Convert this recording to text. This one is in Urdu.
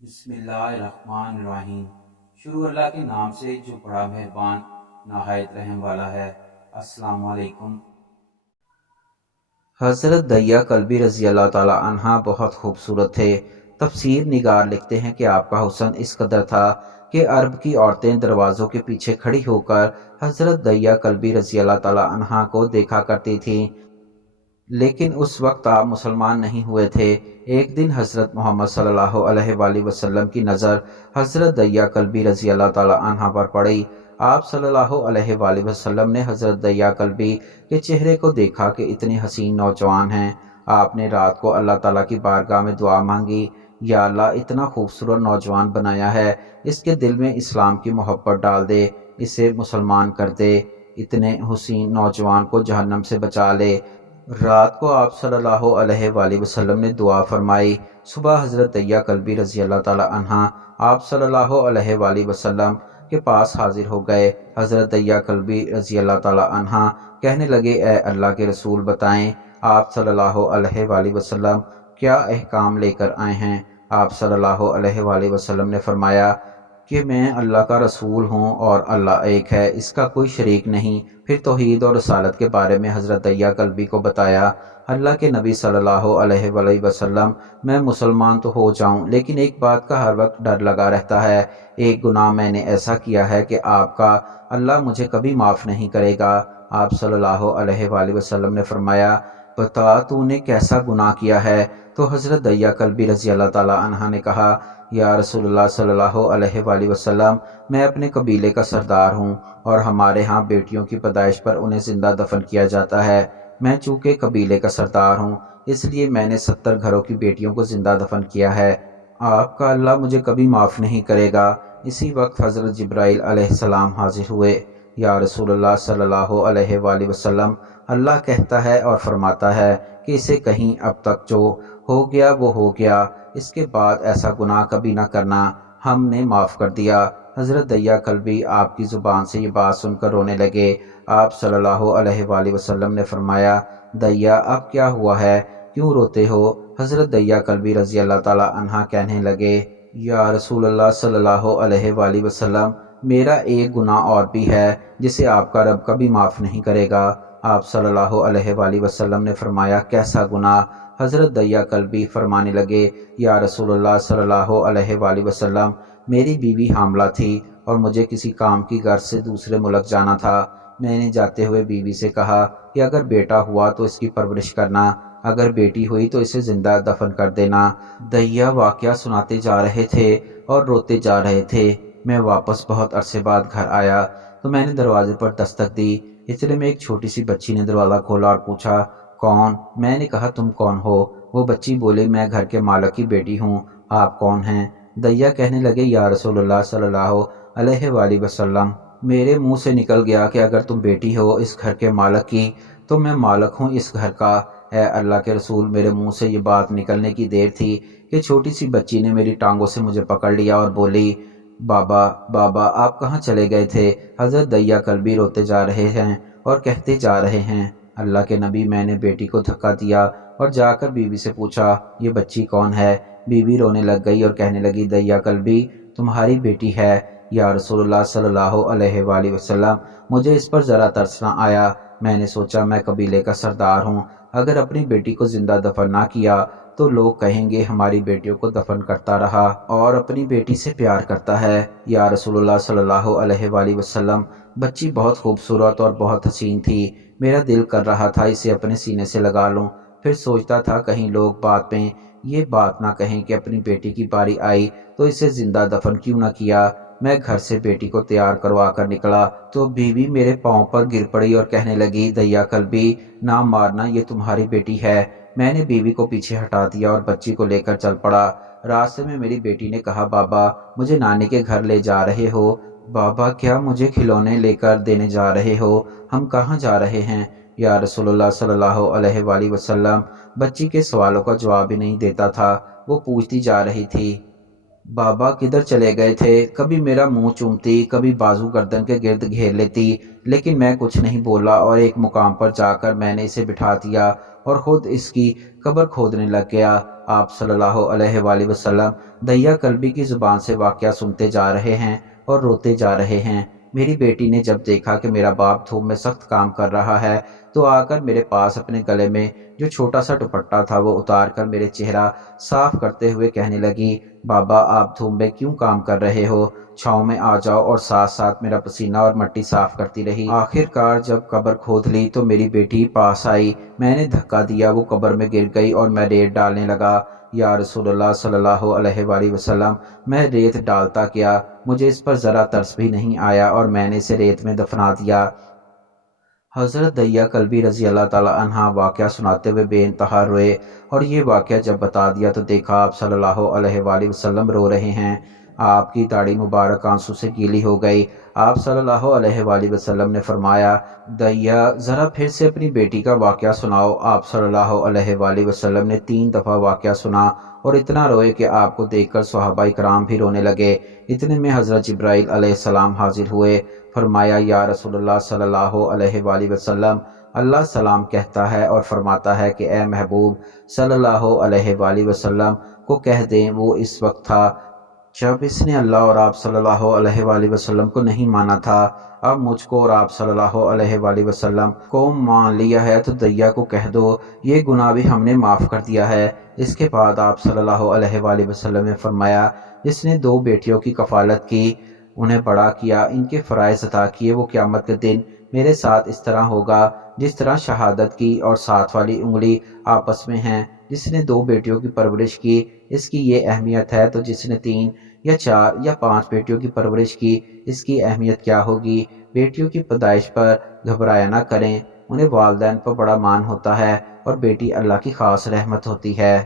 بسم اللہ الرحمن الرحیم۔ شروع اللہ کے نام سے جو بڑا مہربان نہایت رحم والا ہے۔ السلام علیکم۔ حضرت دیا کلبی رضی اللہ تعالی عنہ بہت خوبصورت تھے۔ تفسیر نگار لکھتے ہیں کہ آپ کا حسن اس قدر تھا کہ عرب کی عورتیں دروازوں کے پیچھے کھڑی ہو کر حضرت دیا کلبی رضی اللہ تعالی عنہ کو دیکھا کرتی تھیں، لیکن اس وقت آپ مسلمان نہیں ہوئے تھے۔ ایک دن حضرت محمد صلی اللہ علیہ وآلہ وسلم کی نظر حضرت دیا کلبی رضی اللہ تعالی عنہ پر پڑی۔ آپ صلی اللہ علیہ وآلہ وسلم نے حضرت دیا کلبی کے چہرے کو دیکھا کہ اتنے حسین نوجوان ہیں۔ آپ نے رات کو اللہ تعالیٰ کی بارگاہ میں دعا مانگی، یا اللہ اتنا خوبصورت نوجوان بنایا ہے، اس کے دل میں اسلام کی محبت ڈال دے، اسے مسلمان کر دے، اتنے حسین نوجوان کو جہنم سے بچا لے۔ رات کو آپ صلی اللہ علیہ وآلہ وسلم نے دعا فرمائی۔ صبح حضرت دیا کلبی رضی اللہ تعالی عنہ آپ صلی اللہ علیہ وآلہ وسلم کے پاس حاضر ہو گئے۔ حضرت دیا کلبی رضی اللہ تعالی عنہ کہنے لگے، اے اللہ کے رسول بتائیں آپ صلی اللہ علیہ وآلہ وسلم کیا احکام لے کر آئے ہیں؟ آپ صلی اللہ علیہ وآلہ وسلم نے فرمایا کہ میں اللہ کا رسول ہوں اور اللہ ایک ہے، اس کا کوئی شریک نہیں۔ پھر توحید اور رسالت کے بارے میں حضرت دیا کلبی کو بتایا۔ اللہ کے نبی صلی اللہ علیہ وآلہ وسلم، میں مسلمان تو ہو جاؤں لیکن ایک بات کا ہر وقت ڈر لگا رہتا ہے، ایک گناہ میں نے ایسا کیا ہے کہ آپ کا اللہ مجھے کبھی معاف نہیں کرے گا۔ آپ صلی اللہ علیہ وآلہ وسلم نے فرمایا، بتا تو نے کیسا گناہ کیا ہے؟ تو حضرت دیا کلبی رضی اللہ تعالی عنہ نے کہا، یا رسول اللہ صلی اللہ علیہ وآلہ وسلم، میں اپنے قبیلے کا سردار ہوں اور ہمارے ہاں بیٹیوں کی پیدائش پر انہیں زندہ دفن کیا جاتا ہے۔ میں چونکہ قبیلے کا سردار ہوں اس لیے میں نے 70 گھروں کی بیٹیوں کو زندہ دفن کیا ہے، آپ کا اللہ مجھے کبھی معاف نہیں کرے گا۔ اسی وقت حضرت جبرائیل علیہ السلام حاضر ہوئے۔ یا رسول اللہ صلی اللہ علیہ وآلہ وسلم، اللہ کہتا ہے اور فرماتا ہے کہ اسے کہیں اب تک جو ہو گیا وہ ہو گیا، اس کے بعد ایسا گناہ کبھی نہ کرنا، ہم نے معاف کر دیا۔ حضرت دیا کلبی آپ کی زبان سے یہ بات سن کر رونے لگے۔ آپ صلی اللہ علیہ وآلہ وسلم نے فرمایا، دیا اب کیا ہوا ہے، کیوں روتے ہو؟ حضرت دیا کلبی رضی اللہ تعالی عنہ کہنے لگے، یا رسول اللہ صلی اللہ علیہ وآلہ وسلم، میرا ایک گناہ اور بھی ہے جسے آپ کا رب کبھی معاف نہیں کرے گا۔ آپ صلی اللہ علیہ وآلہ وسلم نے فرمایا، کیسا گناہ؟ حضرت دیا کلبی فرمانے لگے، یا رسول اللہ صلی اللہ علیہ وآلہ وسلم، میری بیوی حاملہ تھی اور مجھے کسی کام کی غرض سے دوسرے ملک جانا تھا۔ میں نے جاتے ہوئے بیوی سے کہا کہ اگر بیٹا ہوا تو اس کی پرورش کرنا، اگر بیٹی ہوئی تو اسے زندہ دفن کر دینا۔ دیا واقعہ سناتے جا رہے تھے اور روتے جا رہے تھے۔ میں واپس بہت عرصے بعد گھر آیا تو میں نے دروازے پر دستک دی، اتنے میں ایک چھوٹی سی بچی نے دروازہ کھولا اور پوچھا، کون؟ میں نے کہا، تم کون ہو؟ وہ بچی بولے، میں گھر کے مالک کی بیٹی ہوں، آپ کون ہیں؟ دیا کہنے لگے، یا رسول اللہ صلی اللہ علیہ وآلہ وسلم، میرے منہ سے نکل گیا کہ اگر تم بیٹی ہو اس گھر کے مالک کی تو میں مالک ہوں اس گھر کا۔ اے اللہ کے رسول، میرے منہ سے یہ بات نکلنے کی دیر تھی کہ چھوٹی سی بچی نے میری ٹانگوں سے مجھے پکڑ لیا اور بولی، بابا بابا آپ کہاں چلے گئے تھے؟ حضرت دیا کلبی روتے جا رہے ہیں اور کہتے جا رہے ہیں، اللہ کے نبی، میں نے بیٹی کو دھکا دیا اور جا کر بیوی سے پوچھا یہ بچی کون ہے؟ بیوی رونے لگ گئی اور کہنے لگی، دیا کلبی تمہاری بیٹی ہے۔ یا رسول اللہ صلی اللہ علیہ وآلہ وسلم، مجھے اس پر ذرا ترس نہ آیا۔ میں نے سوچا میں قبیلے کا سردار ہوں، اگر اپنی بیٹی کو زندہ دفن نہ کیا تو لوگ کہیں گے ہماری بیٹیوں کو دفن کرتا رہا اور اپنی بیٹی سے پیار کرتا ہے۔ یا رسول اللہ صلی اللہ علیہ وآلہ وسلم، بچی بہت خوبصورت اور بہت حسین تھی، میرا دل کر رہا تھا اسے اپنے سینے سے لگا لوں، پھر سوچتا تھا کہیں لوگ بعد میں یہ بات نہ کہیں کہ اپنی بیٹی کی باری آئی تو اسے زندہ دفن کیوں نہ کیا۔ میں گھر سے بیٹی کو تیار کروا کر نکلا تو بیوی میرے پاؤں پر گر پڑی اور کہنے لگی، دیا کلبی نہ مارنا، یہ تمہاری بیٹی ہے۔ میں نے بیوی کو پیچھے ہٹا دیا اور بچی کو لے کر چل پڑا۔ راستے میں میری بیٹی نے کہا، بابا مجھے نانی کے گھر لے جا رہے ہو؟ بابا کیا مجھے کھلونے لے کر دینے جا رہے ہو؟ ہم کہاں جا رہے ہیں؟ یا رسول اللہ صلی اللہ علیہ وآلہ وسلم، بچی کے سوالوں کا جواب ہی نہیں دیتا تھا، وہ پوچھتی جا رہی تھی، بابا کدھر چلے گئے تھے؟ کبھی میرا منہ چومتی، کبھی بازو گردن کے گرد گھیر لیتی، لیکن میں کچھ نہیں بولا اور ایک مقام پر جا کر میں نے اسے بٹھا دیا اور خود اس کی قبر کھودنے لگ گیا۔ آپ صلی اللہ علیہ وآلہ وسلم دیا قلبی کی زبان سے واقعہ سنتے جا رہے ہیں اور روتے جا رہے ہیں۔ میری بیٹی نے جب دیکھا کہ میرا باپ دھوپ میں سخت کام کر رہا ہے تو آ کر میرے پاس اپنے گلے میں جو چھوٹا سا دوپٹہ تھا وہ اتار کر میرے چہرہ صاف کرتے ہوئے کہنے لگی، بابا آپ دھوپ میں کیوں کام کر رہے ہو؟ چھاؤں میں آ جاؤ، اور ساتھ ساتھ میرا پسینہ اور مٹی صاف کرتی رہی۔ آخر کار جب قبر کھود لی تو میری بیٹی پاس آئی، میں نے دھکا دیا، وہ قبر میں گر گئی اور میں ریت ڈالنے لگا۔ یا رسول اللہ صلی اللہ علیہ وآلہ وسلم، میں ریت ڈالتا کیا، مجھے اس پر ذرا ترس بھی نہیں آیا اور میں نے اسے ریت میں دفنا دیا۔ حضرت دیا کلبی رضی اللہ تعالی عنہ واقعہ سناتے ہوئے بے انتہا روئے، اور یہ واقعہ جب بتا دیا تو دیکھا آپ صلی اللہ علیہ وآلہ وسلم رو رہے ہیں۔ آپ کی داڑھی مبارک آنسو سے گیلی ہو گئی۔ آپ صلی اللہ علیہ وآلہ وسلم نے فرمایا، دیا ذرا پھر سے اپنی بیٹی کا واقعہ سناؤ۔ آپ صلی اللہ علیہ وآلہ وسلم نے 3 دفعہ واقعہ سنا اور اتنا روئے کہ آپ کو دیکھ کر صحابہ کرام بھی رونے لگے۔ اتنے میں حضرت جبرائیل علیہ السلام حاضر ہوئے۔ فرمایا، یا رسول اللہ صلی اللہ علیہ وآلہ وسلم، اللہ سلام کہتا ہے اور فرماتا ہے کہ اے محبوب صلی اللہ علیہ وآلہ وسلم کو کہہ دیں وہ اس وقت تھا جب اس نے اللہ اور آپ صلی اللہ علیہ وآلہ وسلم کو نہیں مانا تھا۔ اب مجھ کو اور آپ صلی اللہ علیہ وآلہ وسلم کو مان لیا ہے تو دیا کو کہہ دو یہ گناہ بھی ہم نے معاف کر دیا ہے۔ اس کے بعد آپ صلی اللہ علیہ وآلہ وسلم نے فرمایا، جس نے 2 بیٹیوں کی کفالت کی، انہیں بڑا کیا، ان کے فرائض ادا کیے، وہ قیامت کے دن میرے ساتھ اس طرح ہوگا جس طرح شہادت کی اور ساتھ والی انگلی آپس میں ہیں۔ جس نے 2 بیٹیوں کی پرورش کی، اس کی یہ اہمیت ہے، تو جس نے 3 یا 4 یا 5 بیٹیوں کی پرورش کی، اس کی اہمیت کیا ہوگی۔ بیٹیوں کی پیدائش پر گھبرایا نہ کریں، انہیں والدین پر بڑا مان ہوتا ہے، اور بیٹی اللہ کی خاص رحمت ہوتی ہے۔